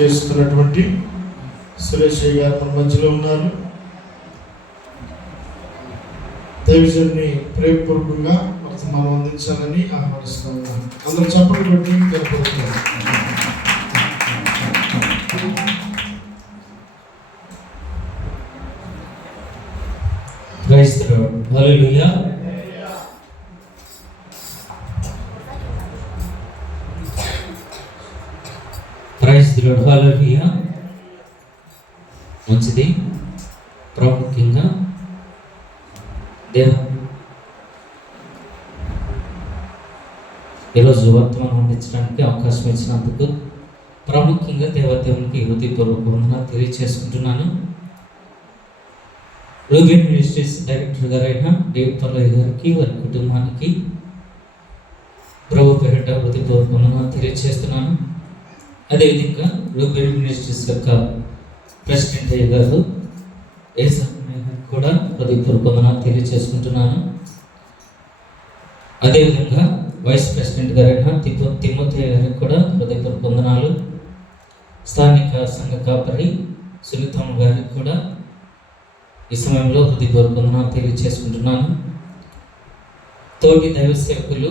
చేస్తున్నటువంటి సురేష్ గారు మన మధ్యలో ఉన్నారు. దైవజన్ని ప్రేమపూర్వకంగా మనం అందించాలని ఆహ్వానిస్తూ ఉన్నాను. అందరూ చప్పట్లు పెట్టి గెలుపుతున్నారు. Praise the Lord. Hallelujah. Praise the Lord. Hallelujah. మంచిది. ప్రాముఖ్యంగా ఈరోజు వర్తమానం అందించడానికి అవకాశం ఇచ్చినందుకు ప్రాముఖ్యంగా దేవదేవునికి హృదయపూర్వక వందనాలు తెలియజేసుకుంటున్నాను. రూబెన్ మినిస్ట్రీస్ డైరెక్టర్ గారైన డేవిడ్ పల్లయ్య గారికి, వారి కుటుంబానికి ప్రభు పేరిట హృదయపూర్వక వందనాలు తెలియజేస్తున్నాను. అదేవిధంగా రూబెన్ మినిస్ట్రీస్ యొక్క ప్రెసిడెంట్ అయ్య గారు కూడా హృదయపూర్వక వందనాలు తెలియజేసుకుంటున్నాను. అదేవిధంగా వైస్ ప్రెసిడెంట్ గారైన తిమ్మతి గారికి కూడా హృదయపూర్వక వందనాలు. స్థానిక సంఘ కాపరి సునీతమ్మ గారికి కూడా ఈ సమయంలో హృదయపూర్వక వందనాలు తెలియజేసుకుంటున్నాను. తోటి దైవ సేవకులు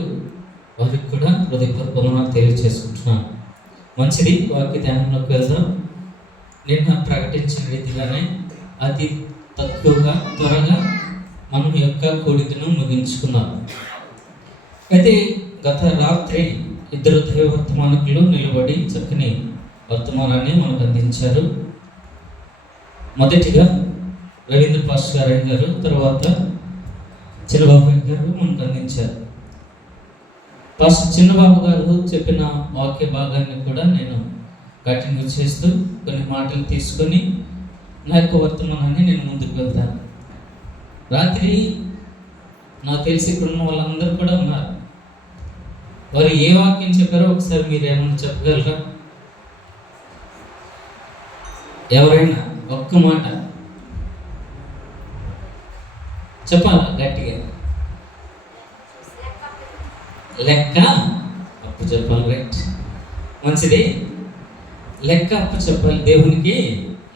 వారికి కూడా హృదయపూర్వక వందనాలు తెలియజేసుకుంటున్నాను. మంచిది. వాక్య ధ్యానంలోకి వెళ్దాం. నిన్న ప్రకటించిన రీతిగానే అతి తక్కువగా త్వరగా మనం యొక్క కూడికను ముగించుకున్నాం. అయితే గత రాత్రి ఇద్దరు దైవ వర్తమానకులు నిలబడి చక్కని వర్తమానాన్ని మనకు అందించారు. మొదటిగా రవీంద్ర పాస్టర్ గారు, తర్వాత చిన్నబాబు గారు మనకు అందించారు. పాస్టర్ చిన్నబాబు గారు చెప్పిన వాక్య భాగాన్ని కూడా నేను కంటిన్యూ చేస్తూ కొన్ని మాటలు తీసుకొని నా యొక్క వర్తమానాన్ని నేను ముందుకు వెళ్తాను. రాత్రి నాకు తెలిసి ఇక్కడ ఉన్న వాళ్ళందరూ కూడా ఉన్నారు. వారు ఏ వాక్యం చెప్పారో ఒకసారి మీరు ఏమన్నా చెప్పగలరా? ఎవరైనా ఒక్క మాట చెప్పాలా గట్టిగా? లెక్క అప్పు చెప్పాలి. రైట్, మంచిది. లెక్క అప్పు చెప్పాలి దేవునికి.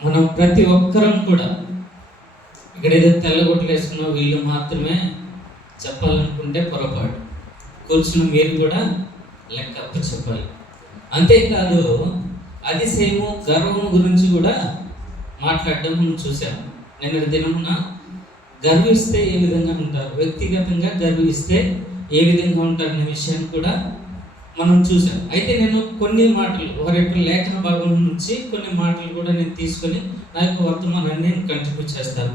మనం ప్రతి ఒక్కరం కూడా ఇక్కడ ఏదో తెల్లగొట్టలు వేసుకున్న వీళ్ళు మాత్రమే చెప్పాలనుకుంటే పొరపాటు. కూర్చున్న మీరు కూడా లెక్క అప్పు చెప్పాలి. అంతేకాదు అతిశయము, గర్వము గురించి కూడా మాట్లాడడం మనం చూసాము. నిన్నటి దినమున గర్విస్తే ఏ విధంగా ఉంటారు, వ్యక్తిగతంగా గర్విస్తే ఏ విధంగా ఉంటారనే విషయాన్ని కూడా మనం చూసాం. అయితే నేను కొన్ని మాటలు వారి యొక్క లేఖన భాగం నుంచి కొన్ని మాటలు కూడా నేను తీసుకొని నా యొక్క వర్తమానాన్ని నేను కంటిన్యూ చేస్తాను.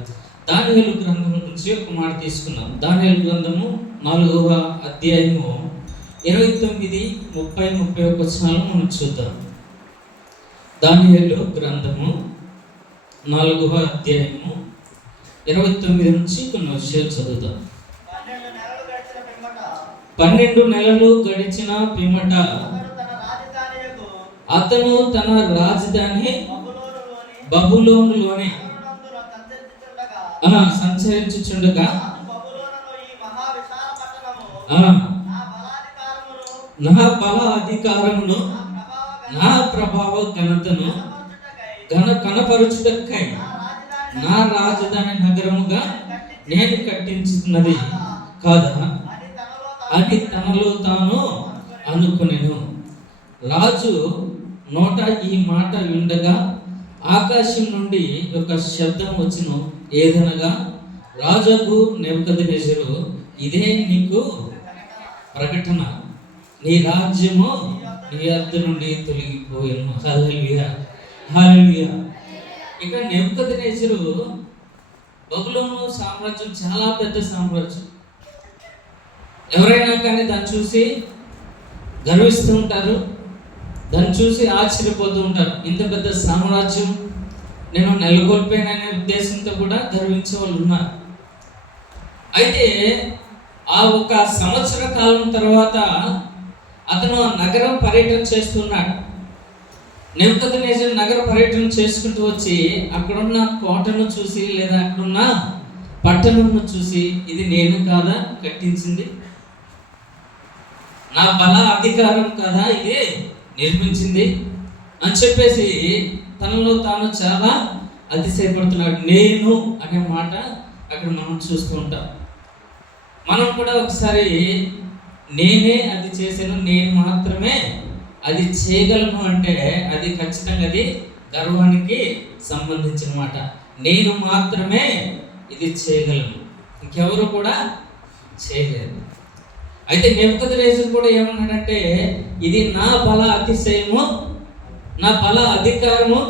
దానియేలు గ్రంథం నుంచి ఒక మాట తీసుకున్నాం. దానియేలు గ్రంథము 4వ అధ్యాయము 29, 30, 31 వచనాలు మనం చూద్దాం. దానియేలు గ్రంథము 4వ అధ్యాయము 29 నుంచి కొన్ని విషయాలు చదువుతాం. 12 నెలలు గడిచిన పిమ్మట అతను తన రాజధాని బబులోనులోనే సంచరించుచుండగా నా బల అధికారమును, నా ప్రభావ ఘనతను కనపరుచుటకై నా రాజధాని నగరముగా నేను కట్టించున్నది కాదా అని తనలో తాను అనుకునేను. రాజు నోట ఈ మాట విండగా ఆకాశం నుండి ఒక శబ్దం వచ్చును. ఏదనగా, రాజుకు నెబుకద్నెజరు, ఇదే నీకు ప్రకటన, నీ రాజ్యము నీ యొద్ద నుండి తొలగిపోయాను. హల్లెలూయా, హల్లెలూయా. ఇక నెబుకద్నెజరు బబులోను సామ్రాజ్యం చాలా పెద్ద సామ్రాజ్యం. ఎవరైనా కానీ దాన్ని చూసి గర్విస్తూ ఉంటారు, దాన్ని చూసి ఆశ్చర్యపోతూ ఉంటారు. ఇంత పెద్ద సామ్రాజ్యం నేను నెలకొల్పాననే ఉద్దేశంతో కూడా గర్వించే వాళ్ళు ఉన్నారు. అయితే ఆ ఒక సంవత్సర కాలం తర్వాత అతను నగరం పర్యటన చేస్తున్నాడు. నెబుకద్నెజరు నగర పర్యటన చేసుకుంటూ వచ్చి అక్కడున్న కోటను చూసి, లేదా అక్కడున్న పట్టణంను చూసి, ఇది నేను కాదా కట్టించింది, నా బల అధికారం కదా ఇది నిర్మించింది అని చెప్పేసి తనలో తాను చాలా అతిశయపడుతున్నాడు. నేను అనే మాట అక్కడ మనం చూస్తూ ఉంటాం. మనం కూడా ఒకసారి నేనే అది చేశాను, నేను మాత్రమే అది చేయగలను అంటే అది ఖచ్చితంగా అది గర్వానికి సంబంధించిన మాట. నేను మాత్రమే ఇది చేయగలను, ఇంకెవరు కూడా చేయలేరు. అయితే నెబుకద్నెజరు కూడా ఏమన్నాడంటే, ఇది నా బల అతిశయము, నా బల అధికారము,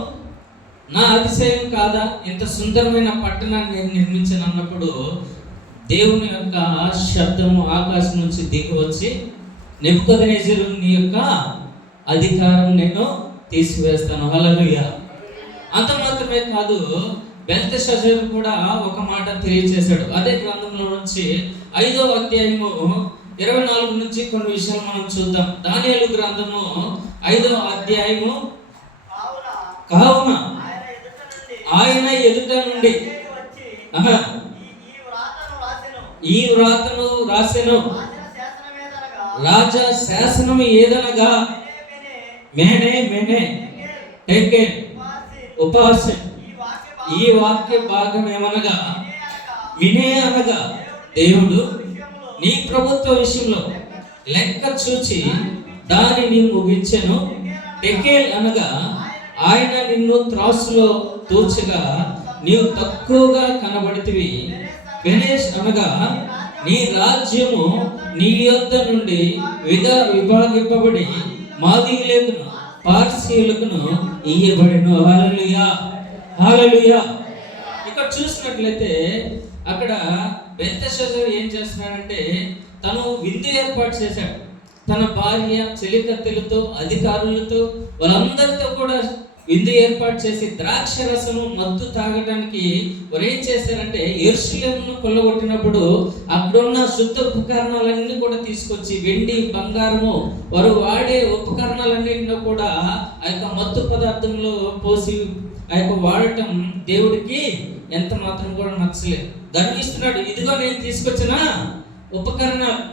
నా అతిశయం కాదా, ఇంత సుందరమైన పట్టణాన్ని నేను నిర్మించాను అన్నప్పుడు దేవుని యొక్క శబ్దము ఆకాశం నుంచి దిగి వచ్చి, నెబుకద్నెజరు నీ యొక్క అధికారం నేను తీసివేస్తాను. హల్లెలూయా. అంత మాత్రమే కాదు, బెల్తెషాజరు కూడా ఒక మాట తెలియజేశాడు. అదే గ్రంథంలో నుంచి 5వ అధ్యాయము 24 నుంచి కొన్ని విషయాలు మనం చూద్దాం. దానియేలు గ్రంథము 5వ అధ్యాయము, కావున ఆయన ఎదుట నుండి ఈ వ్రాతను రాసెను, రాజా శాసనం ఏదనగా మేనే మేనే టెకెల్ ఉపాసన. ఈ వాక్య భాగం ఏమనగా వినే అనగా దేవుడు నీ ప్రభుత్వ విషయంలో లెక్క చూచి దానిని ముగించెను. టెకెల్ అనగా ఆయన నిన్ను త్రాసులో తూచగా నీవు తక్కువగా కనబడితివి. పెనేష్ అనగా నీ రాజ్యము నీ యొద్ద నుండి విభాగింపబడి మాదీయులకును పార్సీయులకును ఇయ్యబడెను. హల్లెలూయా, హల్లెలూయా. ఇక్కడ చూసినట్లయితే అక్కడ బెల్తెషాజరు ఏం చేస్తున్నాడంటే, తను విందు ఏర్పాటు చేశాడు. తన భార్య, చెలికత్తెలతో, అధికారులతో, వాళ్ళందరితో కూడా విందు ఏర్పాటు చేసి ద్రాక్ష రసము మత్తు తాగడానికి వారు ఏం చేశారంటే, యెరూషలేమును కొల్లగొట్టినప్పుడు అక్కడున్న శుద్ధ ఉపకరణాలన్నీ కూడా తీసుకొచ్చి, వెండి, బంగారము, వారు వాడే ఉపకరణాలన్నింటిలో కూడా ఆ యొక్క మత్తు పదార్థంలో పోసి ఆ యొక్క వాడటం దేవుడికి ఎంత మాత్రం కూడా నచ్చలేదు. గర్విస్తున్నాడు, ఇదిగో నేను తీసుకొచ్చిన ఉపకరణాలు,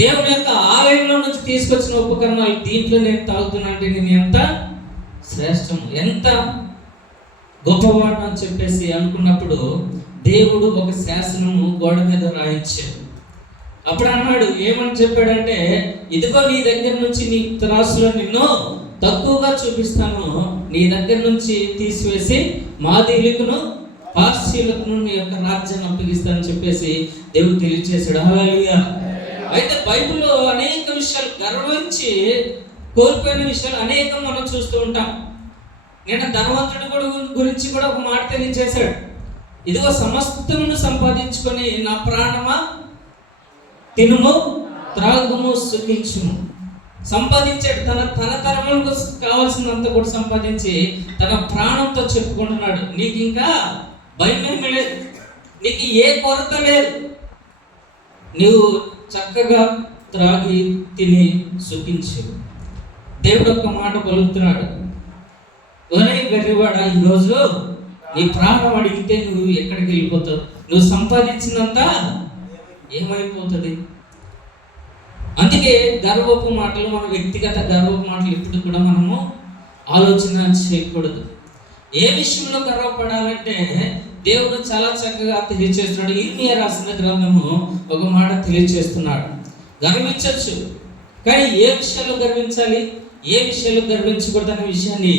దేవుని యొక్క ఆలయంలో నుంచి తీసుకొచ్చిన ఉపకరణాలు, దీంట్లో నేను తాగుతున్నా అంటే నేను ఎంత శ్రేష్టం, ఎంత గొప్పవాడు అని చెప్పేసి అనుకున్నప్పుడు దేవుడు ఒక శాసనము గోడ మీద రాయించాడు. అప్పుడు అన్నాడు, ఏమని చెప్పాడంటే, ఇదిగో నీ దగ్గర నుంచి నీ త్రాసులో నిన్ను తక్కువగా చూపిస్తాను, నీ దగ్గర నుంచి తీసివేసి మాదీయులకును పార్సీయులకును నీ యొక్క రాజ్యాన్ని అప్పగిస్తానని చెప్పేసి దేవుడు తెలియజేశాడు. హల్లెలూయా. అయితే బైబిల్లో అనేక విషయాలు గర్వించి కోల్పోయిన విషయాలు అనేకం మనం చూస్తూ ఉంటాం. నేను ధనవంతుడి గురించి కూడా ఒక మాట తెలియజేశాడు. ఇదిగో సమస్తమును సంపాదించుకొని నా ప్రాణమా తినుము త్రాగుము సుఖించుము. సంపాదించాడు, తన తరములకు కావాల్సినంత కూడా సంపాదించి తన ప్రాణంతో చెప్పుకుంటున్నాడు, నీకు ఇంకా భయమేమి లేదు, నీకు ఏ కొరత లేదు, నీవు చక్కగా త్రాగి తిని సుఖించు. దేవుడు ఒక్క మాట పలుకుతున్నాడు, ఒరే గర్రివాడ, ఈరోజు నీ ప్రాణం అడిగితే నువ్వు ఎక్కడికి వెళ్ళిపోతావు? నువ్వు సంపాదించినంత ఏమైపోతుంది? అందుకే గర్వపు మాటలు, మన వ్యక్తిగత గర్వపు మాటలు ఎప్పుడు కూడా మనము ఆలోచన చేయకూడదు. ఏ విషయంలో గర్వపడాలంటే దేవుడు చాలా చక్కగా తెలియజేస్తున్నాడు. ఇర్మియా రాసిన గ్రంథము ఒక మాట తెలియజేస్తున్నాడు. గర్వించవచ్చు, కానీ ఏ విషయాల్లో గర్వించాలి, ఏ విషయాల్లో గర్వించకూడదు అనే విషయాన్ని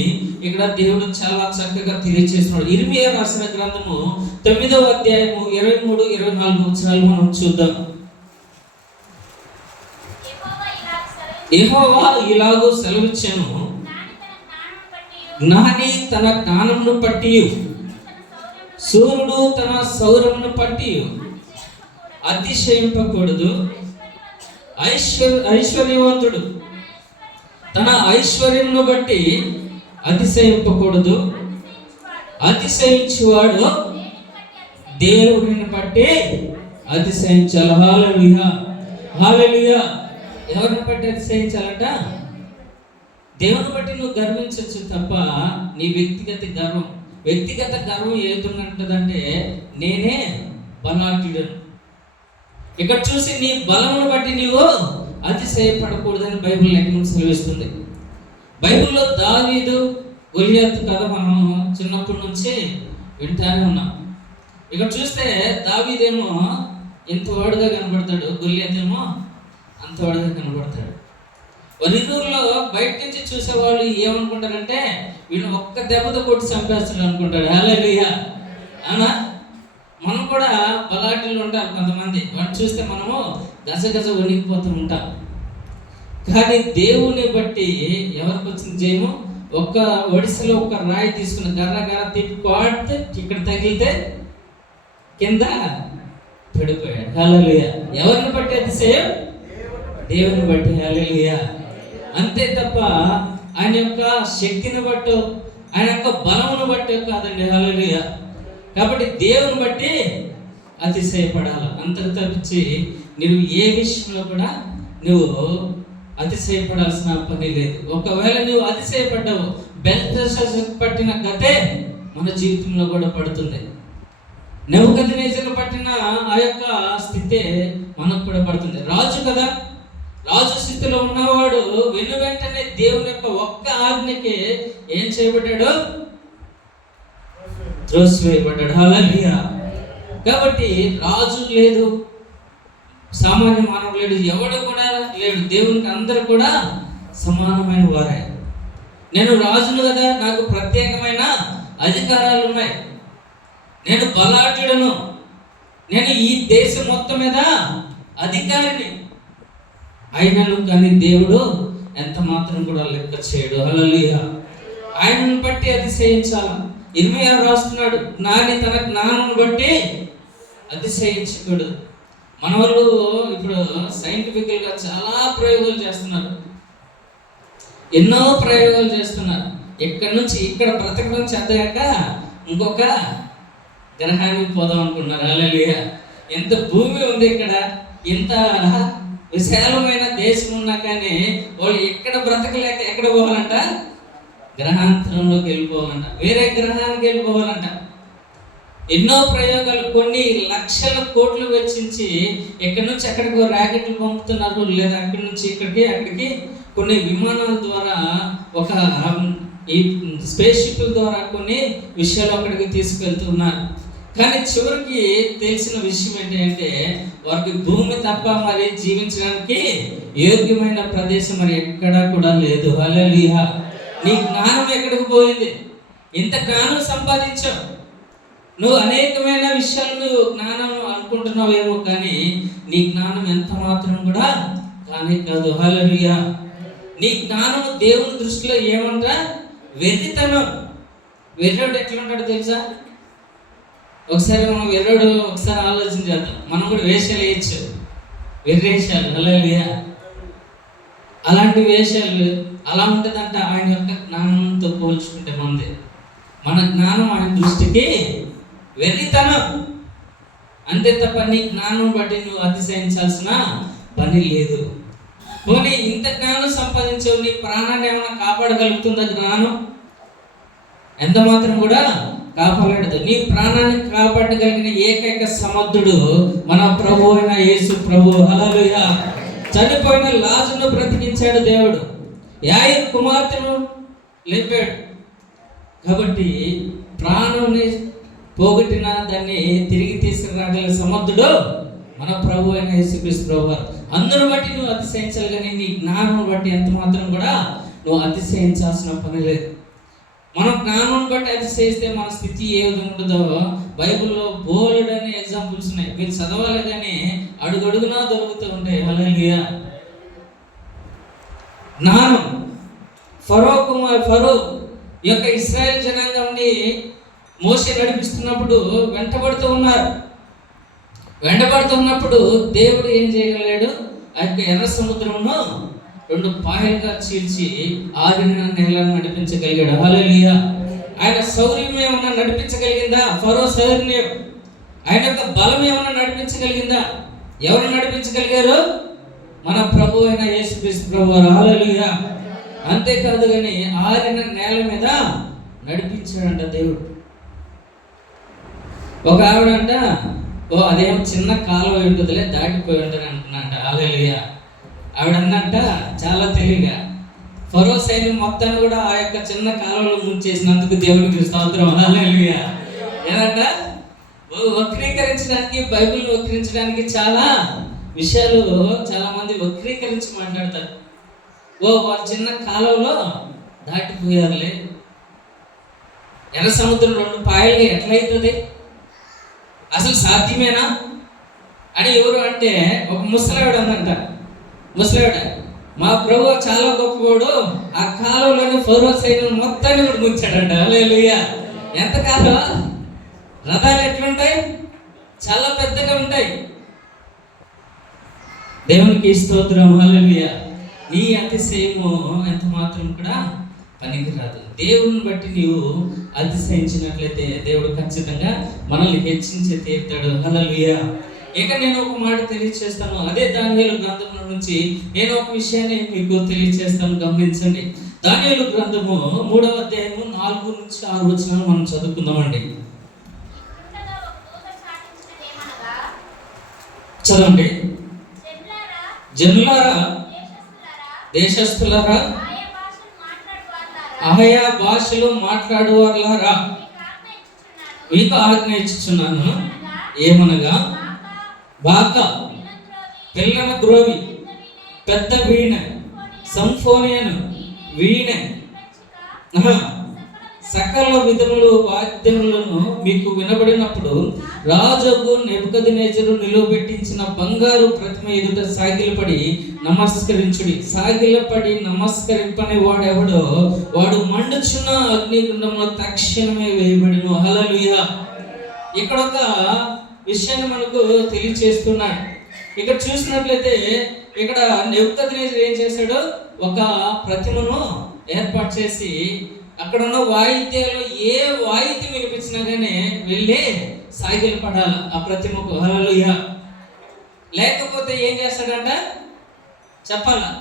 ఇక్కడ దేవుడు చాలా చక్కగా తెలియజేస్తున్నాడు. ఇర్మియా రాసిన గ్రంథము 9వ అధ్యాయము 23, 24 వచనాలు మనం చూద్దాం. యెహోవా ఇలాగూ సెలవిచ్చెను, జ్ఞాని తన జ్ఞానమును పట్టి, సూర్యుడు తన సౌరమును పట్టి అతిశయింపకూడదు, ఐశ్వర్యవంతుడు తన ఐశ్వర్యమును బట్టి అతిశయింపకూడదు, అతిశయించువాడు దేవుడిని బట్టి అతిశయించాలి. హల్లెలూయా, హల్లెలూయా. ఎవరిని బట్టి అతిశయించాలంట? దేవుని బట్టి నువ్వు గర్వించవచ్చు తప్ప నీ వ్యక్తిగత గర్వం ఏదుంటుందంటే నేనే బలాఢ్యుడను. ఇక్కడ చూసి నీ బలమును బట్టి నీవు అతిశయపడకూడదని బైబిల్ లేఖనం సెలవిస్తుంది. బైబిల్లో దావీదు గొలియాతు కథ మనం చిన్నప్పటి నుంచి వింటానే ఉన్నాం. ఇక్కడ చూస్తే దావీదేమో ఇంతవాడుగా కనబడతాడు, గొలియాతు ఏమో అంతవాడుగా కనబడతాడు. వరిదూరులో బయట నుంచి చూసేవాళ్ళు ఏమనుకుంటారంటే వీళ్ళు ఒక్క దెబ్బతో కొట్టి చంపేస్తాడు అనుకుంటాడు. హల్లెలూయా. అవునా? మనం కూడా బలాటిలు ఉంటారు కొంతమంది, వాటిని చూస్తే మనము గజగజ వణికిపోతూ ఉంటాం. కానీ దేవుని బట్టి ఎవరికి వచ్చింది జయము? ఒక్క ఒడిశలో ఒక రాయి తీసుకుని గర్ర తిప్పి కొడితే ఇక్కడ తగిలితే కింద పడిపోయాడు. హల్లెలూయా. ఎవరిని బట్టి అతిశయం? దేవుని బట్టి. హల్లెలూయా. అంతే తప్ప ఆయన యొక్క శక్తిని బట్టి, ఆయన యొక్క బలమును బట్టి కాదండి. హల్లెలూయా. కాబట్టి దేవుని బట్టి అతిశయపడాలి. అంతకు తప్పించి నువ్వు ఏ విషయంలో కూడా నువ్వు అతిశయపడాల్సిన పని లేదు. ఒకవేళ నువ్వు అతిశయపడ్డావు, బెల్తెషాజరుకు పట్టిన గతే మన జీవితంలో కూడా పడుతుంది. నెబుకద్నెజరుకు పట్టిన ఆ యొక్క స్థితే మనకు కూడా పడుతుంది. రాజు కదా, రాజు స్థితిలో ఉన్నవాడు వెంటనే దేవుని యొక్క ఒక్క ఆజ్ఞకి ఏం చేయబడ్డాడు? త్రోసివేయబడ్డాడు. హల్లెలూయా. కాబట్టి రాజు లేదు, సామాన్య మానవుడు లేడు, ఎవడు కూడా లేడు. దేవునికి అందరూ కూడా సమానమైన వారే. నేను రాజును కదా, నాకు ప్రత్యేకమైన అధికారాలు ఉన్నాయి, నేను బలాఢ్యుడను, నేను ఈ దేశం మొత్తం మీద అధికారిని. అయినను కానీ దేవుడు ఎంత మాత్రం కూడా లెక్క చేయడు. హల్లెలూయా. ఆయనను బట్టి అతిశయించాలి. ఇర్మీయా రాస్తున్నాడు, నాని తన జ్ఞానం బట్టి అతిశయించకూడదు. మన వాళ్ళు ఇప్పుడు సైంటిఫికల్గా చాలా ప్రయోగాలు చేస్తున్నారు, ఎన్నో ప్రయోగాలు చేస్తున్నారు. ఇక్కడ నుంచి ఇక్కడ బ్రతకడం చేద్దాక ఇంకొక గ్రహానికి పోదాం అనుకున్నారు. హల్లెలూయా. ఎంత భూమి ఉంది ఇక్కడ, ఇంత విశాలమైన దేశం ఉన్నా కానీ వాళ్ళు ఎక్కడ బ్రతకలేక ఎక్కడ పోవాలంట? గ్రహాంతరంలోకి వెళ్ళిపోవాలంట, వేరే గ్రహానికి వెళ్ళిపోవాలంట. ఎన్నో ప్రయోగాలు, కొన్ని లక్షల కోట్లు వెచ్చించి ఎక్కడి నుంచి ఎక్కడికో ర్యాకెట్లు పంపుతున్నారు, లేదా అక్కడి నుంచి ఇక్కడికి అక్కడికి కొన్ని విమానాల ద్వారా, ఒక ఈ స్పేస్ షిప్ల ద్వారా కొన్ని విషయాలు అక్కడికి తీసుకెళ్తున్నారు. కానీ చివరికి తెలిసిన విషయం ఏంటంటే వారికి భూమి తప్ప మరి జీవించడానికి యోగ్యమైన ప్రదేశం మరి ఎక్కడా కూడా లేదు. హల్లెలూయా. నీ జ్ఞానం ఎక్కడికి పోయింది? ఇంత జ్ఞానం సంపాదించావు, నువ్వు అనేకమైన విషయాలు నువ్వు జ్ఞానం అనుకుంటున్నావేమో, కానీ నీ జ్ఞానం ఎంత మాత్రం కూడా కానీ కాదు. హల్లెలూయా. నీ జ్ఞానం దేవుని దృష్టిలో ఏమంటా? వెర్రితనం. వెర్రోడు ఎట్లా ఉంటాడు తెలుసా? ఒకసారి మనం వెర్రోడు ఒకసారి ఆలోచన చేద్దాం. మనం కూడా వేషాలు వేయచ్చు, వెర్రేషాలు. హల్లెలూయా. అలాంటి వేషాలు అలా ఉంటుందంట ఆయన యొక్క జ్ఞానంతో పోల్చుకుంటే మంది. మన జ్ఞానం ఆయన దృష్టికి వెర్రితనం. అంతే తప్ప నీ జ్ఞానం బట్టి నువ్వు అతిశయించాల్సిన పని లేదు. పోనీ ఇంత జ్ఞానం సంపాదించావు, నీ ప్రాణాన్ని ఏమైనా కాపాడగలుగుతుందా జ్ఞానం? ఎంత మాత్రం కూడా కాపాడలేదు. నీ ప్రాణాన్ని కాపాడగలిగిన ఏకైక సమర్థుడు మన ప్రభు అయిన యేసు ప్రభు. హల్లెలూయా. చనిపోయిన లాజరును బ్రతికించాడు దేవుడు, యాయిరు కుమార్తెను లేపాడు. కాబట్టి ప్రాణాన్ని పోగొట్టిన దాన్ని తిరిగి తీసుకురాగల సమర్థుడు మన ప్రభు అయిన యేసుక్రీస్తు ప్రభు. అందును బట్టి నువ్వు అతిశయించాలి, కానీ నీ జ్ఞానం బట్టి ఎంత మాత్రం కూడా నువ్వు అతిశయించాల్సిన పని లేదు. మనం జ్ఞానం బట్టి అతిశయిస్తే మన స్థితి ఏ విధంగా ఉంటుందో బైబిల్లో బోలెడని ఎగ్జాంపుల్స్ ఉన్నాయి. మీరు చదవాలి కానీ అడుగడుగునా దొరుకుతూ ఉంటాయి. హల్లెలూయా. జ్ఞానం. ఫరో యొక్క ఇశ్రాయేల్ జనాంగాన్ని మోషే నడిపిస్తున్నప్పుడు వెంటబడుతున్నప్పుడు దేవుడు ఏం చేయగలిగాడు? ఆ యొక్క ఎర్ర సముద్రమును 2 పాయలుగా చీల్చి ఆరిన నేలను నడిపించగలిగాడు. హల్లెలూయా. ఆయన శౌర్యం ఏమన్నా నడిపించగలిగిందా? ఫరో శౌర్యం. ఆయన యొక్క బలం ఏమన్నా నడిపించగలిగిందా? ఎవరు నడిపించగలిగారు? మన ప్రభు అయిన యేసుక్రీస్తు ప్రభు. హల్లెలూయా. అంతేకాదు కానీ ఆరిన నేల మీద నడిపించాడంట దేవుడు. ఒక ఆవిడంట, అదేం చిన్న కాలువ ఉంటుందిలే, దాటిపోయి ఉంటాను అనుకున్నాంట. హల్లెలూయా. ఆవిడ అన్నంట చాలా తెలివిగా, ఫరో సైన్యం మొత్తాన్ని కూడా ఆ యొక్క చిన్న కాలంలో ముంచేసినందుకు దేవునికి స్తోత్రం. హల్లెలూయా. ఏదంట, వక్రీకరించడానికి, బైబిల్ వక్రీకరించడానికి చాలా విషయాలు చాలా మంది వక్రీకరించి మాట్లాడతారు. వాళ్ళు చిన్న కాలంలో దాటిపోయారులే, ఎర్ర సముద్రం 2 పాయలుగా ఎట్లయితుంది, అసలు సాధ్యమేనా అని ఎవరు అంటే ఒక ముసలావిడ అందంట. ముసలావిడ, మా ప్రభు చాలా గొప్పవాడు, ఆ కాలంలోని ఫరో సైన్యం మొత్తాన్ని కూడా ముంచాడంట. హల్లెలూయా. ఎంతకాలం రథాలు ఎట్లుంటాయి, చాలా పెద్దగా ఉంటాయి. దేవునికి స్తోత్రం. హల్లెలూయా. నీ అతిశయము ఎంత మాత్రం కూడా పనికిరాదు. దేవుని బట్టి నీవు అతిశయించినట్లయితే దేవుడు ఖచ్చితంగా మనల్ని హెచ్చించి తీర్తాడు. హల్లెలూయా. ఇక నేను ఒక మాట తెలియజేస్తాను. అదే దానియేలు గ్రంథం నుంచి నేను ఒక విషయాన్ని మీకు తెలియజేస్తాను, గమనించండి. దానియేలు గ్రంథము 3వ అధ్యాయము 4 నుంచి 6 వచనాలు మనం చదువుకుందామండి. చదవండి. జనులారా, దేశస్థులారా, ఆయా భాషలు మాట్లాడువారులారా, మీకు ఆజ్ఞ ఇచ్చుచున్నాను. ఏమనగా, బాక, పిల్లన గ్రోవి, పెద్ద వీణ, సంఫోనియను, వీణ, సకల విధములు వాద్యములను మీకు వినబడినప్పుడు రాజుకు నెబుకద్నెజరు నిలువబెట్టించిన బంగారు ప్రతిమ ఎదుట సాగిలపడి నమస్కరించుడి. సాగిలపడి నమస్కరింపని వాడెవడో వాడు మండుచున్న అగ్నిగుండంలో తక్షణమే వేయబడిను. హల్లెలూయా. ఇక్కడ ఒక విషయాన్ని మనకు తెలియచేస్తున్నాడు. ఇక్కడ చూసినట్లయితే ఇక్కడ నెబుకద్నెజరు ఏం చేశాడు, ఒక ప్రతిమను ఏర్పాటు చేసి అక్కడ ఉన్న వాయిద్యాల్లో ఏ వాయిద్యం వినిపించినా కానీ వెళ్ళి సాగిలు పడాలి ఆ ప్రతిమకు. హల్లెలూయా. లేకపోతే ఏం చేస్తాడంట చెప్పాలా?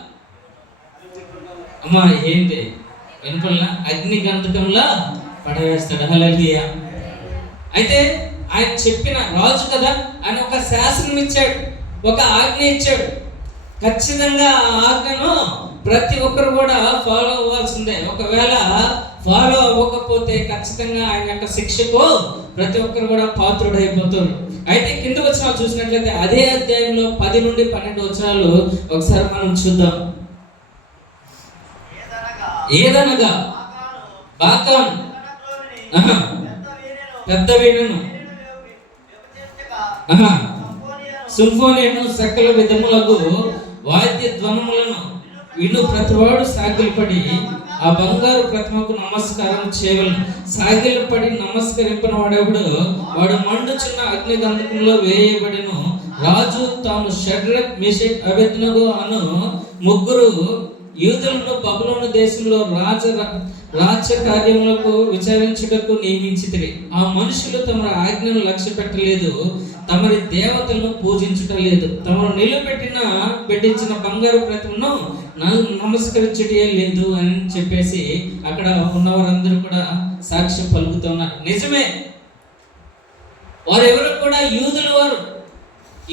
అమ్మా ఏంటి వినపల్లా? అగ్ని గంధకంలా పడవేస్తాడు. హల్లెలూయా. అయితే ఆయన చెప్పిన రాజు కదా, ఆయన ఒక శాసనం ఇచ్చాడు, ఒక ఆజ్ఞ ఇచ్చాడు. ఖచ్చితంగా ఆ ఆజ్ఞను ప్రతి ఒక్కరు కూడా ఫాలో అవ్వాల్సిందే. ఒకవేళ ఫాలో అవ్వకపోతే ఖచ్చితంగా ఆయన యొక్క శిక్షకు ప్రతి ఒక్కరు కూడా పాత్రుడైపోతారు. అయితే కింద వచనాలు చూసినట్లయితే అదే అధ్యాయంలో 10 నుండి 12 వచనాలు ఒకసారి మనం చూద్దాం. ఏదనగా బాకాను, పెద్ద వీణను, సింఫోనియను, సకల విధములకు వాద్య ధ్వనములను విను ప్రతివాడు సాగిలపడి ఆ బంగారు ప్రతిమకు నమస్కారం చేయవలను. సాగిలపడి నమస్కరింపని వాడెవడు వాడు మండుచున్న అగ్ని గంధకంలో వేయబడిను. రాజు తాను షడ్రక్, మెషక్, అబేద్నెగో అను 3 యూదులను బబులోను దేశంలో రాజ్య కార్యములకు విచారించుటకు నియమించితిరి. ఆ మనుషులు తమ ఆజ్ఞను లక్ష్య పెట్టలేదు, తమరి దేవతలను పూజించుటలేదు, తమను పెట్టించిన బంగారు ప్రతిమను నమస్కరించుటే లేదు అని చెప్పేసి అక్కడ ఉన్నవారందరూ కూడా సాక్ష్యం పలుకుతున్నారు. నిజమే, వారు ఎవరు కూడా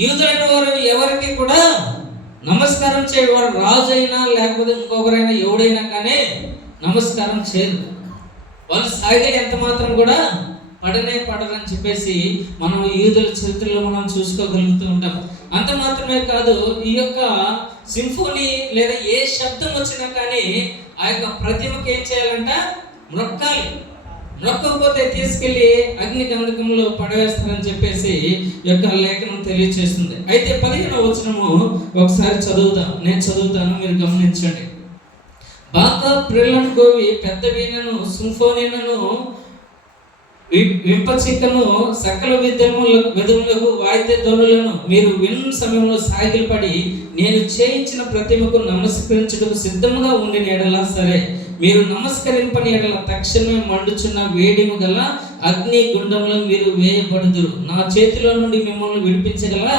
యూదులైన వారు ఎవరికి కూడా నమస్కారం చేయరు. వారు రాజు అయినా లేకపోతే ఇంకొకరైనా ఎవడైనా కానీ నమస్కారం చేయరు. వాళ్ళు సాగే ఎంత మాత్రం కూడా పడరని చెప్పేసి మనం యూదుల చరిత్రలో మనం చూసుకోగలుగుతూ ఉంటాం. అంత మాత్రమే కాదు, ఈ యొక్క సింఫోనీ లేదా ఏ శబ్దం వచ్చినా కానీ ఆ యొక్క ప్రతిమకి ఏం చేయాలంట, మ్రొక్కాలి. మ్రొక్కకపోతే తీసుకెళ్లి అగ్ని గంధకంలో పడవేస్తారని చెప్పేసి యొక్క లేఖనం తెలియజేస్తుంది. అయితే 15వ వచనము ఒకసారి చదువుతాం, నేను చదువుతాను, మీరు గమనించండి. బాకా, ప్రిల్లన్ గోవి, పెద్ద వీణను, సింఫోనీలను, వింపచికను, సకల విధములకు వాయిద్య ధ్వనులను మీరు విన్న సమయంలో సాగిలపడి నేను చేయించిన ప్రతిమకు నమస్కరించడానికి సిద్ధంగా ఉండిన ఎడల సరే, మీరు నమస్కరింపని ఎడల తక్షణమే మండుచున్న వేడిము గల అగ్ని గుండంలో మీరు వేయబడుదురు. నా చేతిలో నుండి మిమ్మల్ని విడిపించగల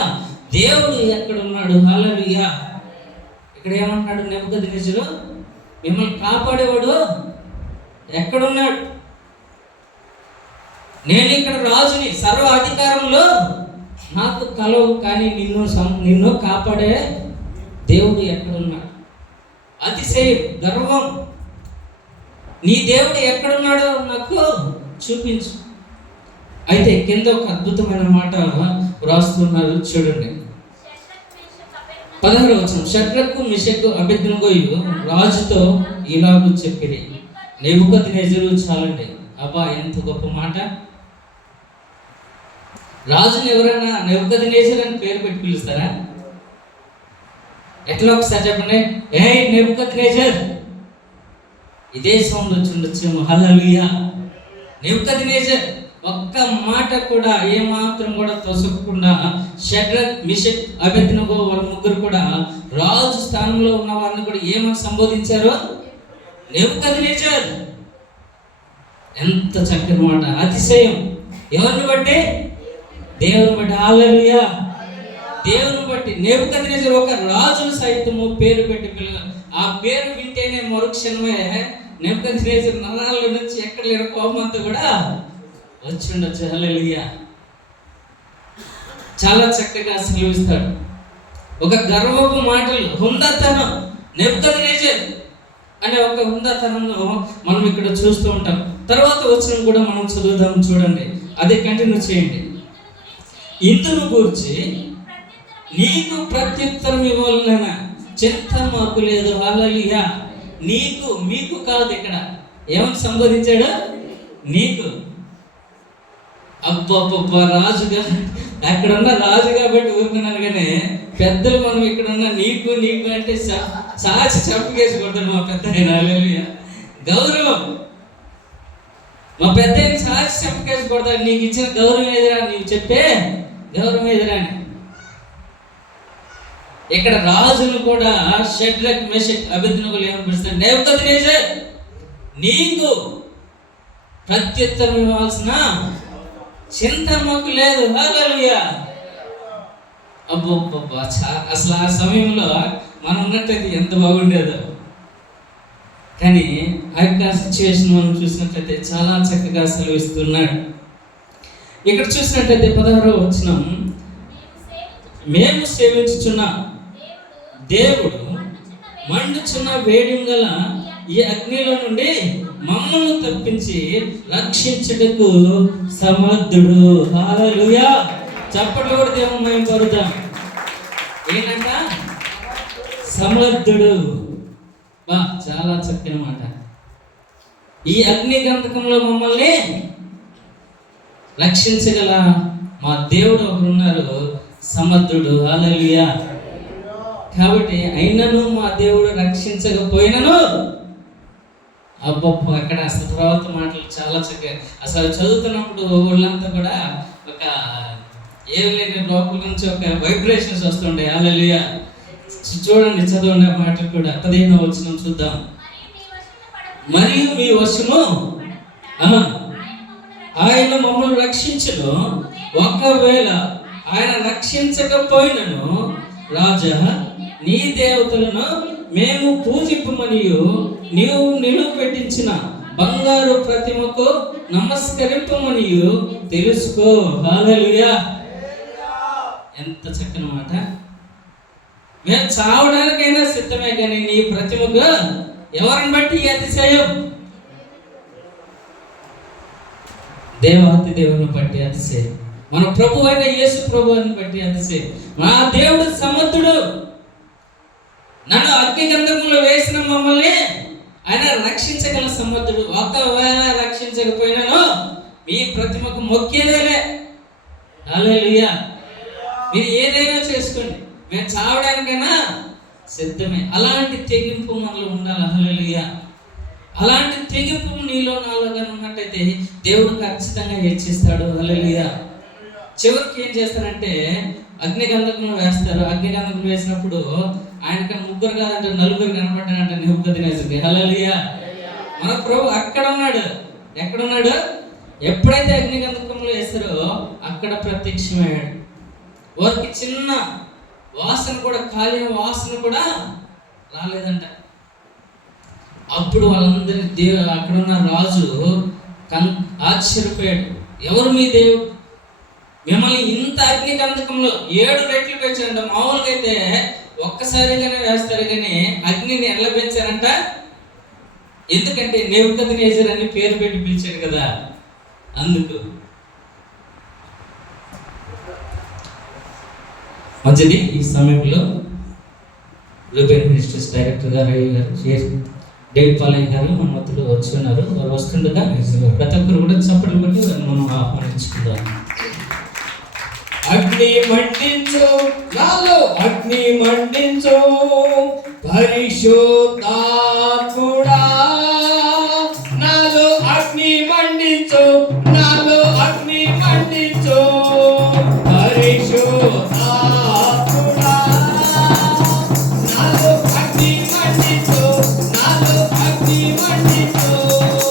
దేవుడు ఎక్కడున్నాడు? హల్లెలూయా. ఇక్కడ ఏమంటున్నాడు నెబుకద్నెజరు? మిమ్మల్ని కాపాడేవాడు ఎక్కడున్నాడు? నేను ఇక్కడ రాజుని, సర్వ అధికారంలో నాకు కలవు, కానీ నిన్ను కాపాడే దేవుడు ఎక్కడున్నాడు? అతిశయం, గర్వం. నీ దేవుడు ఎక్కడున్నాడో నాకు చూపించు. అయితే కింద ఒక అద్భుతమైన మాట వ్రాస్తున్నారు, చూడండి. 16వ వచనం. షద్రకు మిషకు అబేద్నెగోయు రాజుతో ఇలాగూ చెప్పిరి. నెబుకద్నెజరు చాలండి. అబ్బా, ఎంత గొప్ప మాట. రాజుని ఎవరైనా నెబుకద్నెజరు అని పేరు పెట్టి పిలుస్తారా? ఎట్లా ఒకసారి చెప్పండి, ఏ నెబుకద్నెజర్. ఇదే సౌండ్ వచ్చి ఉండొచ్చు. హల్లెలూయా. నెబుకద్నెజర్ ఒక్క మాట కూడా ఏమాత్రం కూడా తొసగకుండా షడ్రక్, మిషక్, అబేద్నెగో వాళ్ళ ముగ్గురు కూడా రాజు స్థానంలో ఉన్న వారిని కూడా ఏమని సంబోధించారు? నెబుకద్నెజర్. ఎంత చక్కని మాట. అతిశయం. ఎవరిని బట్టి? దేవుని బట్టి. హల్లెలూయా. దేవుని బట్టి. నెబుకద్నెజర్ ఒక రాజును సైతము పేరు పెట్టి పిలువ. ఆ పేరు వింటేనే మరుక్షణమే నెబుకద్నెజర్ నరాల నుంచి ఎక్కడ లేని కోపం అంతా కూడా వచ్చి ఉండొచ్చు. హల్లెలూయా. చాలా చక్కగా సెలవిస్తాడు. ఒక గర్వపు మాటలు, హుందాతనం. నెబుకద్నెజర్ అనే ఒక హుందాతనంలో మనం ఇక్కడ చూస్తూ ఉంటాం. తర్వాత వచనం కూడా మనం చదువుదాం, చూడండి. అదే కంటిన్యూ చేయండి. ఇందును గూర్చి నీకు ప్రత్యుత్తరం ఇవ్వాలన్నా చింత మాకు లేదు. హల్లెలూయా. నీకు, మీకు కాదు. ఇక్కడ ఏమని సంబోధించాడు? నీకు. అబ్బబ్బబ్బ, రాజుగా అక్కడున్న రాజు కాబట్టి ఊరుకున్నాను. కానీ పెద్దలు మనం ఇక్కడున్న నీకు నీకు అంటే సాచి చంపకేసి కొడతాడు మా పెద్ద ఆయన. హల్లెలూయా. గౌరవం. మా పెద్ద ఆయన సాచి చంపకేసి కొడతాడు. నీకు ఇచ్చిన గౌరవం ఎదురా, నీవు చెప్పే గౌరవం ఎదురా అని. ఇక్కడ రాజును కూడా షడ్రక్, మెషక్, అబేద్నెగోలు ఏమని పిలుస్తాడు? నెబుకద్నెజర్, నీకు ప్రత్యుత్తరం ఇవ్వాల్సిన చింత మాకు లేదు. హల్లెలూయా. అబ్బబ్బబ్బా, అసలు ఆ సమయంలో మనం ఉన్నట్టయితే ఎంత బాగుండేదో. కానీ ఆ యొక్క సిచ్యువేషన్ మనం చూసినట్లయితే చాలా చక్కగా సెలవిస్తున్నాడు. ఇక్కడ చూసినట్లయితే 16వ వచనం. మేము సేవించుచున్న దేవుడు మండుచున్న వేడిం గల ఈ అగ్నిలో నుండి మమ్మల్ని తప్పించి రక్షించుటకు సమర్థుడు. హల్లెలూయా. చప్పట్లు కూడా దేవుని మహిమ పరుద్దాం. ఏంటంట? సమర్థుడు. బా, చాలా చక్కని మాట. ఈ అగ్ని గంధకంలో మమ్మల్ని రక్షించగల మా దేవుడు ఒకరు ఉన్నారు, సమర్థుడు. హల్లెలూయా. కాబట్టి అయినను మా దేవుడు రక్షించకపోయినను, అబ్బబ్బ, అక్కడ అసలు తర్వాత మాటలు చాలా చక్కగా అసలు చదువుతున్నప్పుడు వాళ్ళంతా కూడా ఒక ఏం లేని లోపల నుంచి ఒక వైబ్రేషన్స్ వస్తుండే. హల్లెలూయా. చూడండి, చదవండి ఆ మాటలు కూడా. 15వ వచనం చూద్దాం. మరియు మీ వశము ఆయన మమ్మల్ని రక్షించును. ఒకవేళ ఆయన రక్షించకపోయినను రాజా, నీ దేవతలను మేము పూజింపమనియు నీవు నిలువ పెట్టించిన బంగారు ప్రతిమకు నమస్కరింపమనియు తెలుసుకో. హల్లెలూయా. ఎంత చక్కని మాట. మేము చావడానికైనా సిద్ధమే, కానీ నీ ప్రతిమకు ఎవరిని బట్టి అతిశయం? దేవాతి దేవుని బట్టి అతిశయం. మన ప్రభు అయిన యేసు ప్రభువుని బట్టి అతిశయం. మా దేవుడు సమర్థుడు. నన్ను అగ్ని గంధకంలో వేసిన మమ్మల్ని ఆయన రక్షించగల సమర్థుడు. ఒకవేళ రక్షించకపోయినాను మీ ప్రతిమకు మొక్కేదేలే. హల్లెలూయా. మీరు ఏదైనా చేసుకోండి, మేము చావడానికైనా సిద్ధమే. అలాంటి తెగింపు మనలో ఉండాలి. హల్లెలూయా. అలాంటి తెగింపు నీలో నాలో ఉన్నట్టయితే దేవుడు ఖచ్చితంగా హెచ్చిస్తాడు. హల్లెలూయా. చివరికి ఏం చేస్తారంటే అగ్ని గంధకంలో వేస్తారు. అగ్ని గంధకం వేసినప్పుడు ఆయనకి ముగ్గురు కాదంటే నలుగురు కనపడ్డాడంటే నెబుకద్నెజర్కి. హల్లెలూయా. మన ప్రభు అక్కడ ఉన్నాడు. ఎక్కడున్నాడు? ఎప్పుడైతే అగ్ని గంధకంలో వేస్తారో అక్కడ ప్రత్యక్షమయ్యాడు. వారికి చిన్న వాసన కూడా, కాలిన వాసన కూడా రాలేదంట. అప్పుడు వాళ్ళందరి అక్కడున్న రాజు ఆశ్చర్యపోయాడు. ఎవరు మీ దేవుడు? మిమ్మల్ని ఇంత అగ్ని గంధకంలో 7 రెట్లు పెంచాడంట. మామూలుగా అయితే ఒక్కసారిగానే వేస్తారు కానీ అగ్నిని ఎలా పెంచారంట? ఎందుకంటే నెబుకద్నెజర్ అని పేరు పెట్టి పిలిచాడు కదా, అందుకు. మంచిది. ఈ సమయంలో రూబెన్ మినిస్ట్రీస్ డైరెక్టర్ గారు డేవిడ్ పాలయ్య గారు మన మధ్యలో వచ్చి ఉన్నారు. వారు వస్తుండగా ప్రతి ఒక్కరు కూడా చప్పట్లు కొట్టి మనం ఆహ్వానించుకుందాం. అగ్ని మండించు నాలో, అగ్ని మండించు పరిశుద్ధాత్ముడా, నాలో అగ్ని మండించు, నాలో అగ్ని మండించు పరిశుద్ధాత్ముడా, నాలో అగ్ని మండించు, నాలో అగ్ని మండించు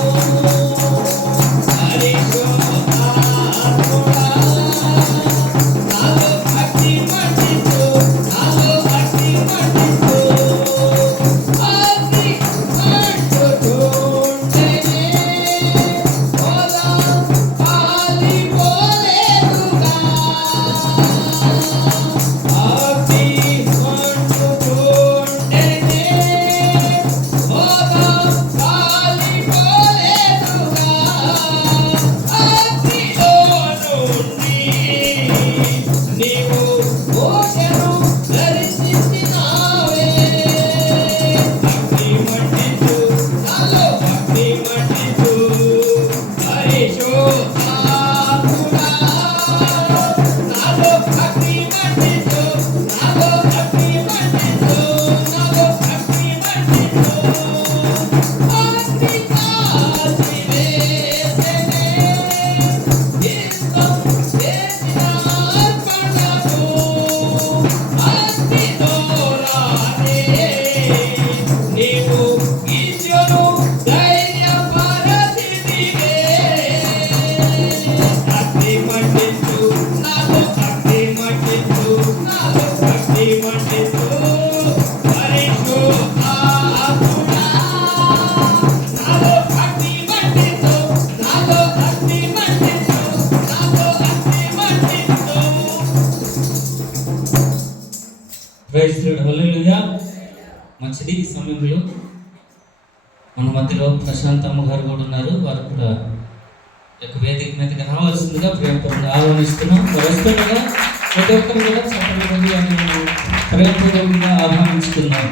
పరిశుద్ధాత్ముడా. మంచిది. ఈ సమయంలో మన మధ్యలో ప్రశాంతమ్మ గారు కూడా ఉన్నారు. వారు కూడా వేదిక మీదకి రావాల్సిందిగా ప్రేమపూర్వకంగా ఆహ్వానిస్తున్నాం. వస్తుండగా ప్రతి ఒక్కరు కూడా ప్రేమపూర్వకంగా ఆహ్వానిస్తున్నాం.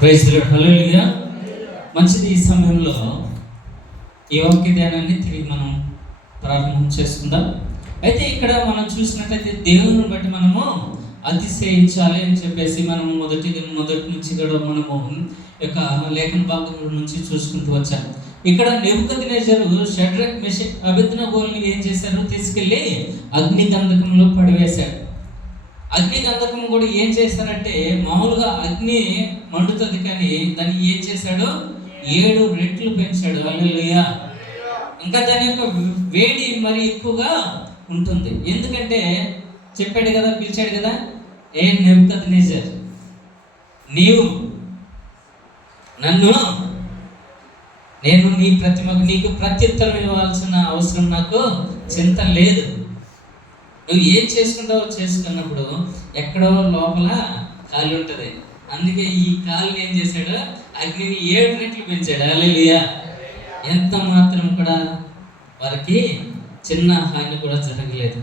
Praise the Lord. హల్లెలూయా. మంచిది. ఈ సమయంలో ఈ వాక్య ధ్యానాన్ని తిరిగి మనం ప్రారంభం చేసుకుందాం. అయితే ఇక్కడ మనం చూసినట్లయితే దేవుని బట్టి మనము అతిశయించాలి అని చెప్పేసి మనము మొదటి నుంచి కూడా మనము యొక్క లేఖన భాగం నుంచి చూసుకుంటూ వచ్చాం. ఇక్కడ నెబుకద్నెజరు షడ్రక్ మెషక్ అబేద్నెగోల్ని ఏం చేశారు? తీసుకెళ్ళి అగ్ని గంధకంలో పడివేశాడు. అగ్ని గంధకం కూడా ఏం చేశారంటే, మామూలుగా అగ్ని మండుతుంది కానీ దాన్ని ఏం చేశాడు? 7 రెట్లు పెంచాడు. హల్లెలూయా. ఇంకా దాని యొక్క వేడి మరి ఎక్కువగా ఉంటుంది. ఎందుకంటే చెప్పాడు కదా, పిలిచాడు కదా, ఏ నెబుకద్నెజర్, నీవు నేను నీ ప్రతిమకు నీకు ప్రత్యుత్తరం ఇవ్వాల్సిన అవసరం నాకు చింత లేదు. నువ్వు ఏం చేసుకుంటావో చేసుకున్నప్పుడు ఎక్కడో లోపల కాలు ఉంటుంది. అందుకే ఈ కాలుని ఏం చేశాడు? అగ్నిని 7 రెట్లు పెంచాడు. హల్లెలూయా. ఎంత మాత్రం కూడా వారికి చిన్న హాని కూడా జరగలేదు.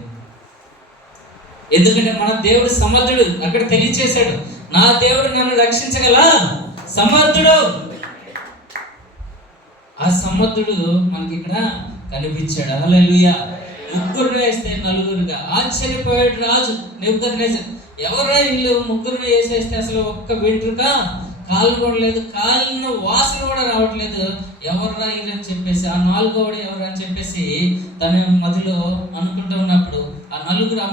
ఎందుకంటే మన దేవుడు సమర్థుడు. అక్కడ తెలియచేశాడు, నా దేవుడు నన్ను రక్షించగల సమర్థుడు. ఆ సమర్థుడు మనకి ఇక్కడ కనిపించాడు. హల్లెలూయా. 3 వేస్తే 4గా ఆశ్చర్యపోయాడు రాజు నెబుకద్నెజర్. ఎవరో వీళ్ళు 3 వేసేస్తే అసలు ఒక్క వెంట్రుక కాలు కూడా లేదు, కాలిన వాసన కూడా రావట్లేదు, ఎవర్రా వీళ్ళని చెప్పేసి ఆ 4వ ఎవరు అని చెప్పేసి తన మధ్యలో అనుకుంటూ ఉన్నప్పుడు ఆ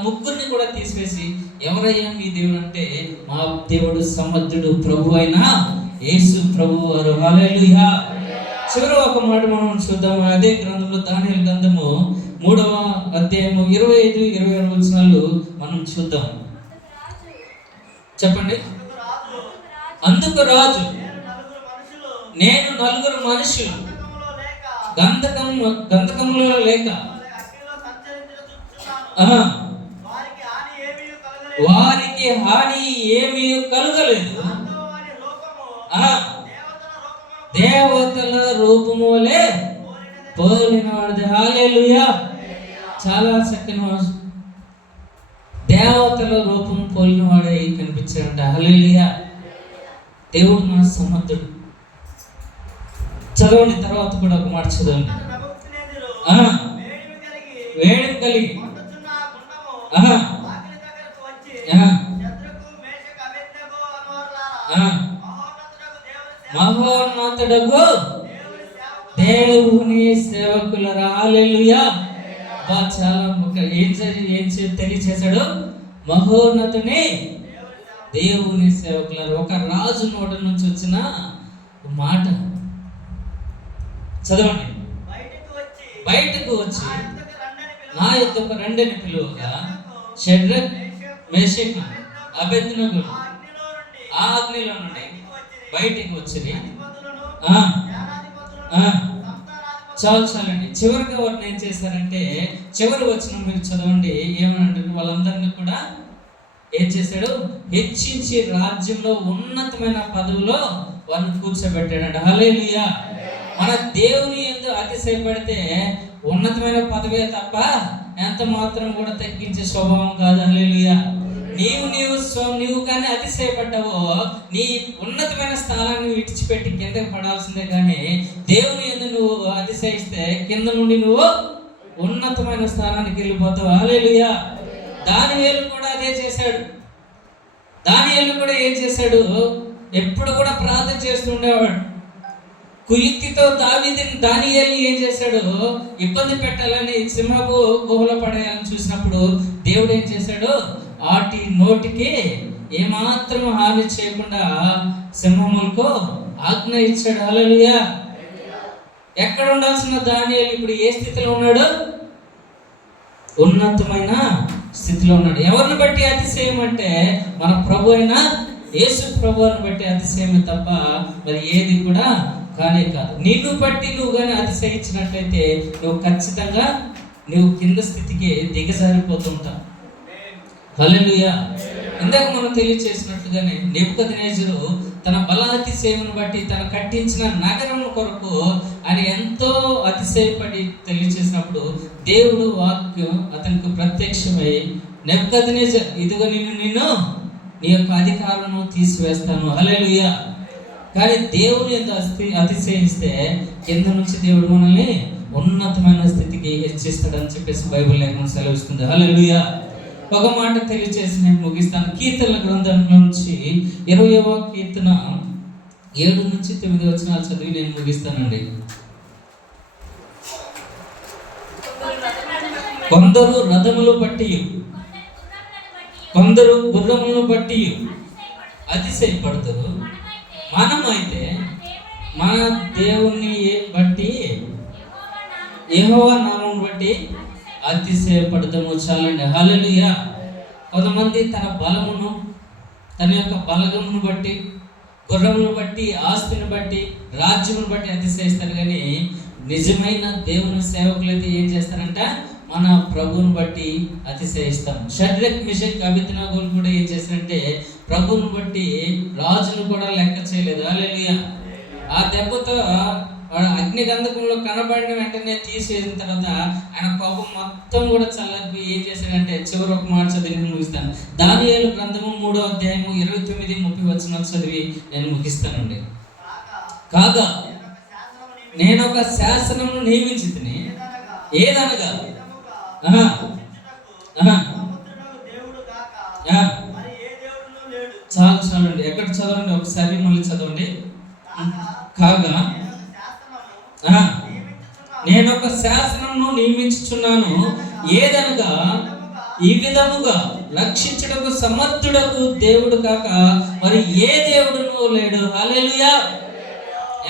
3 కూడా తీసివేసి, ఎవరయ్యా మీ దేవుడు అంటే, మా దేవుడు సమర్థుడు, ప్రభు అయిన యేసు ప్రభు వారు. హల్లెలూయా. చివరి ఒక మాట మనం చూద్దాము. అదే గ్రంథంలో దానియేలు గ్రంథము 3వ అధ్యాయము 25-26 వచనాలు మనం చూద్దాం. చెప్పండి. అందుకు రాజు, నేను 4 మనుషులు గంధకములో లేక అగ్నిలో సంచరించిన చూచుచున్నాను. ఆ, వారికి హాని ఏమీయూ కలగలేదు. వారికి హాని ఏమీ కలుగలేదు. వాస్తవ వారి రూపము ఆ, దేవతల రూపమునకు దేవతల రూపములే పోలినది. పోలినవాడిది. హల్లెలూయా. చాలా చక్కని వాడు. దేవతల రూపం పోలినవాడే కనిపించాడంట. హల్లెలూయా. దేవుడు మన సమర్థుడు. చదవండి, తర్వాత కూడా ఒక మాట చదవండి. అంతట నభుక్తినేదురు ఆ, వేడిమి కలిగి వేడిని కలిగి మండుచున్న ఆ గుండము ఆ, వాకిలి దగ్గరకు వచ్చి ఆ, శద్రకు, మేషకు, అబేద్నెగో అనువారులారా, ఆ, మహోన్నతుడగు దేవుని సేవకులరా. హల్లెలూయా. చాలా తెలియచేశాడు. మహోన్నతుని దేవుని సేవకులరా. ఒక రాజు నోట నుంచి వచ్చిన మాట చదవండి. బయటకు వచ్చి నా యొద్దకు రండని పిలువగా షడ్రక్, మేషక్, అబేద్నెగో ఆ అగ్నిలో నుండి బయటికి వచ్చింది. చాలండి. చివరిగా వాటిని ఏం చేశారంటే, చివరి వచ్చిన మీరు చదవండి ఏమనంటే, వాళ్ళందరినీ కూడా ఏం చేశాడు? హెచ్చించి రాజ్యంలో ఉన్నతమైన పదవిలో వాళ్ళని కూర్చోబెట్టాడంట. హల్లెలూయా. మన దేవుని యందు అతిశయపడితే ఉన్నతమైన పదవే తప్ప ఎంత మాత్రం కూడా తగ్గించే స్వభావం కాదు. హల్లెలూయా. నీవు కానీ అతిశయపడ్డావో నీ ఉన్నతమైన స్థానాన్ని విడిచిపెట్టి కిందకి పడాల్సిందే. కానీ దేవుని యందు నువ్వు అతిశయిస్తే కింద నుండి నువ్వు ఉన్నతమైన స్థానానికి వెళ్ళిపోతావు. హల్లెలూయా. దానియేలు కూడా అదే చేశాడు. దానియేలు కూడా ఏం చేశాడు? ఎప్పుడు కూడా ప్రార్థన చేస్తుండేవాడు. కుయుక్తితో దానియేలుని ఏం చేశాడు? ఇబ్బంది పెట్టాలని, సింహపు గుహలో పడేయాలని చూసినప్పుడు దేవుడు ఏం చేశాడు? వాటి నోటికి ఏమాత్రం హాని చేయకుండా సింహములకు ఆజ్ఞ ఇచ్చాడు. హల్లెలూయా. ఎక్కడ ఉండాల్సిన దానియేలు ఇప్పుడు ఏ స్థితిలో ఉన్నాడు? ఉన్నతమైన స్థితిలో ఉన్నాడు. ఎవరిని బట్టి అతిశయం అంటే మన ప్రభు అయిన యేసు ప్రభువుని బట్టి అతిశయమే తప్ప మరి ఏది కూడా కానే కాదు. నిన్ను బట్టి నువ్వు కానీ అతిశయించినట్లయితే నువ్వు ఖచ్చితంగా నువ్వు కింద స్థితికి దిగజారిపోతుంటావు. హల్లెలూయా. ఇందాక మనం తెలియచేసినట్లుగానే నెబుకద్నెజరు తన బలాతిశయమును బట్టి తను కట్టించిన నగరం కొరకు ఆయన ఎంతో అతిశయపడి తెలియచేసినప్పుడు దేవుడు వాక్యం అతనికి ప్రత్యక్షమై, నెబుకద్నెజర్, ఇదిగో నిన్ను నీ యొక్క అధికారము తీసివేస్తాను. హల్లెలూయా. కానీ దేవుని ఎంత అతిశయిస్తే కింద నుంచి దేవుడు మనల్ని ఉన్నతమైన స్థితికి హెచ్చిస్తాడని చెప్పేసి బైబిల్ లేఖనం సెలవిస్తుంది. హల్లెలూయా. ఒక మాట తెలియచేసి నేను ముగిస్తాను. కీర్తనల గ్రంథం నుంచి 20వ కీర్తన 7 నుంచి 9 వచనాలు చదివి నేను ముగిస్తానండి. కొందరు రథములు బట్టి, కొందరు గుర్రములను బట్టి అతిశయపడతారు. మనమైతే మన దేవుని బట్టి, యెహోవా నామం బట్టి అతిశయపడతాము. చాలండి. హల్లెలూయా. కొంతమంది తన బలమును, తన యొక్క బలగమును బట్టి, గుర్రమును బట్టి, ఆస్తిని బట్టి, రాజ్యమును బట్టి అతిశయిస్తారు. కానీ నిజమైన దేవుని సేవకులైతే ఏం చేస్తారంట? మన ప్రభువుని బట్టి అతిశయిస్తాం. షడ్రక్, మెషక్, అబేద్నెగోలు కూడా ఏం చేస్తారంటే ప్రభువుని బట్టి రాజును కూడా లెక్క చేయలేదు. హల్లెలూయా. ఆ దెబ్బతో వాడు అగ్ని గంధకంలో కనబడిన వెంటనే తీసేసిన తర్వాత ఆయన కోపం మొత్తం కూడా చల్లబోయి ఏం చేశాడంటే చివరి ఒక మాట చదివి నేను ముగిస్తాను. దానియేలు గ్రంథము 3వ అధ్యాయము 29-30 వచనాలు చదివి నేను ముగిస్తానండి. కాగా నేను ఒక శాసనమును నియమించితిని. ఏదనగా చాలండి. ఎక్కడ చదవండి ఒకసారి, మళ్ళీ చదవండి. కాగా నేను ఒక శాసనమును నియమించుచున్నాను. ఏదనగా ఈ విధముగా రక్షించుటకు సమర్థుడకు దేవుడు కాక మరి ఏ దేవుడును లేడు. హల్లెలూయా.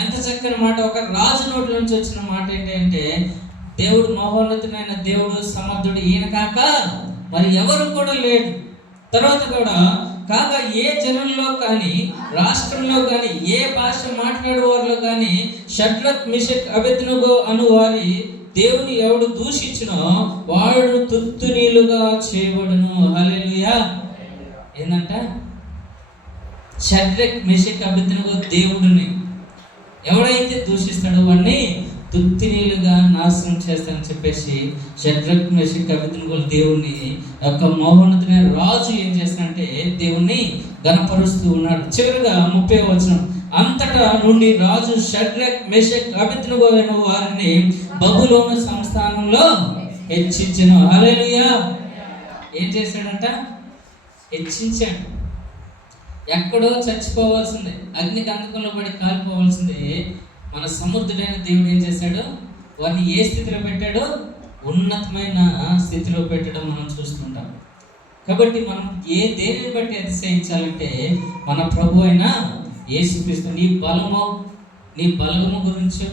ఎంత చక్కని మాట. ఒక రాజు నోటి నుంచి వచ్చిన మాట ఏంటంటే దేవుడు మహోన్నతుడైన దేవుడు, సమర్థుడు ఈయన కాక మరి ఎవరు కూడా లేడు. తర్వాత కూడా కాగా ఏ జనంలో కానీ, రాష్ట్రంలో కానీ, ఏ భాష మాట్లాడే వారిలో కానీ షడ్రక్ మెషక్ అబేద్నెగో అను వారి దేవుని ఎవడు దూషించినో వాడు తుత్తునీలుగా చేయబడును. హల్లెలూయా. ఏందంట? షడ్రక్ మెషక్ అబేద్నెగో దేవుడిని ఎవడైతే దూషిస్తాడో వాడిని తుత్తినీలుగా నాశనం చేస్తానని చెప్పేసి షడ్రక్ మెషక్ అబేద్నెగో దేవుణ్ణి యొక్క మహోన్నతమైన రాజు ఏం చేస్తాడంటే దేవుణ్ణి గణపరుస్తూ ఉన్నాడు. చివరిగా 30వ వచనం, అంతటా నుండి రాజు షడ్రక్ మెషక్ అబేద్నెగో అయిన వారిని బబులోను సంస్థానంలో హెచ్చించెను. హల్లెలూయా. ఏం చేశాడంట? హెచ్చించాడు. ఎక్కడో చచ్చిపోవాల్సిందే, అగ్ని గంధకంలో పడి కాలిపోవాల్సిందే, మన సమర్థుడైన దేవుడు ఏం చేశాడు? వారిని ఏ స్థితిలో పెట్టాడో? ఉన్నతమైన స్థితిలో పెట్టడం మనం చూస్తుంటాం. కాబట్టి మనం దేనిని బట్టి అతిశయించాలంటే మన ప్రభు అయిన యేసుక్రీస్తు. నీ బలము గురించో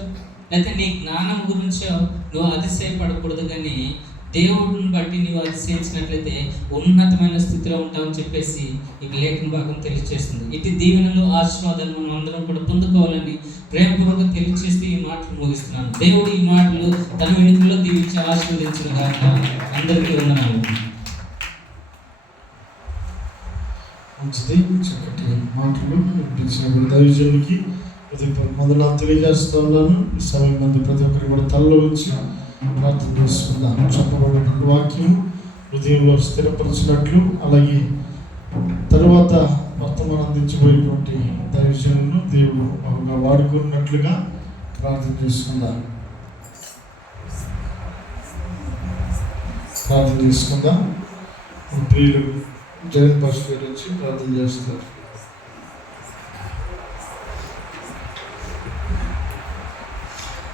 లేకపోతే నీ జ్ఞానం గురించో నువ్వు అతిశయపడకూడదు, కానీ దేవుడిని బట్టి నువ్వు అతిశయించినట్లయితే ఉన్నతమైన స్థితిలో ఉంటామని చెప్పేసి ఈ లేఖన భాగం తెలియజేస్తుంది. ఇటు దీవెనలు, ఆశీర్వాదాలు మనం అందరం కూడా పొందుకోవాలని ప్రేమపూర్వకంగా తెలియజేస్తూ ఈ మాటలు ముగిస్తున్నాను. దేవుడు ఈ మాటలు తన వెనుకలో దీవించి ఆశీర్వదించిన గాక. అందరికీ వందనాలు. మంచిది, చక్కటి మాటలు వినిపించిన దైవజనునికి మొదలు తెలియజేస్తూ ఉన్నాను. ఈ సమయం మంది ప్రతి ఒక్కరు కూడా తలలో ఉంచి ప్రార్థన చేసుకుందాం. చెప్పబడినటువంటి వాక్యం హృదయంలో స్థిరపరిచినట్లు, అలాగే తరువాత వర్తమానం అందించబోయేటువంటి దైవజనులను దేవుడు బాగా వాడుకున్నట్లుగా ప్రార్థన చేసుకుందాం. ప్రియులు జగన్ పాస్టర్ వచ్చి ప్రార్థన చేస్తారు.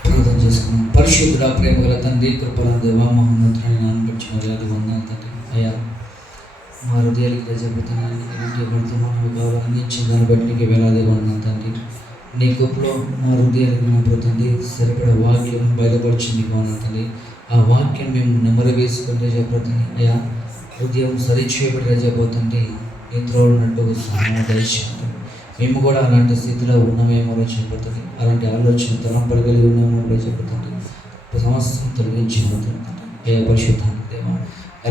ప్రార్థన చేసుకున్నాం. పరిశుద్ధుడా, ప్రేమ గల తండ్రి, కృపల దేవా, మహోన్నతుడైన నామమున వేలాది వందనాలు తండ్రి. అయ్యా, మా హృదయాలకి రజపడుతున్నానికి వర్తమానం కావాలి అందించిన దాన్ని బట్టి నీకు వేలాది వందనాలు తండ్రి. నీ కృపలో మా హృదయాలకు మేము తండ్రి సరిపడే వాక్యం బయలుపరిచింది కావాలి తండ్రి. ఆ వాక్యం మేము నెమరు వేసుకుని రజపడుతుంది. అయ్యా, హృదయం సరిచేయబడి రజపోతుంది. నీ త్రోడినట్టు సహాయం దయచేయండి. మేము కూడా అలాంటి స్థితిలో ఉన్నామేమో చెప్పతుంది. అలాంటి ఆలోచన తలంపలు కలిగి ఉన్నామో చెప్పతుంది. సమస్తం తొలగించి ఏ పరిశుద్ధాన్ని దేవా